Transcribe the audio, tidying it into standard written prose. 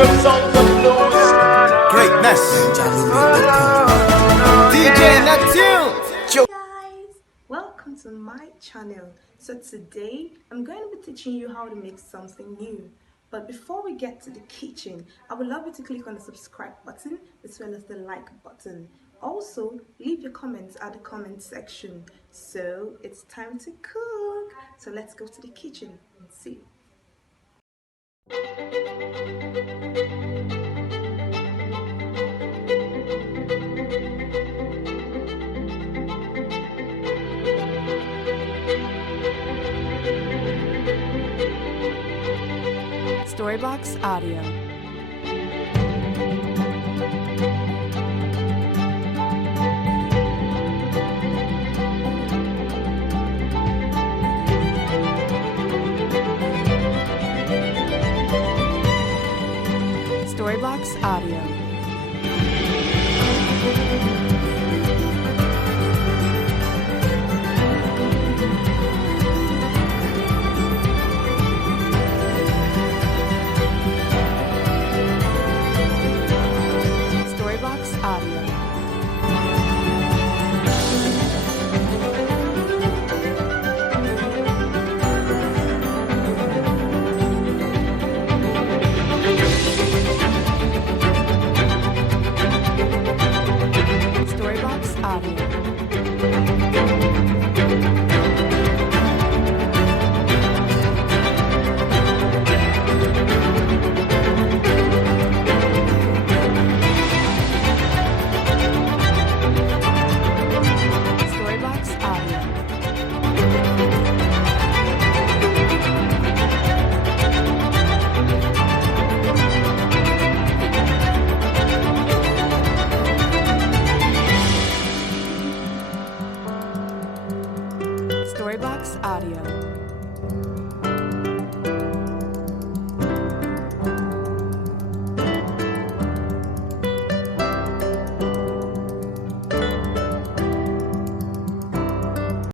of sounds of blues. Greatness. DJ Neptune. Guys, welcome to my channel. So today I'm going to be teaching you how to make something new. But before we get to the kitchen, I would love you to click on the subscribe button as well as the like button. Also, leave your comments at the comment section. So it's time to cook. So let's go to the kitchen and see. Storybox Audio. Storybox Audio. Storybox Audio. Storybox Audio. Storybox Audio. Storybox Audio.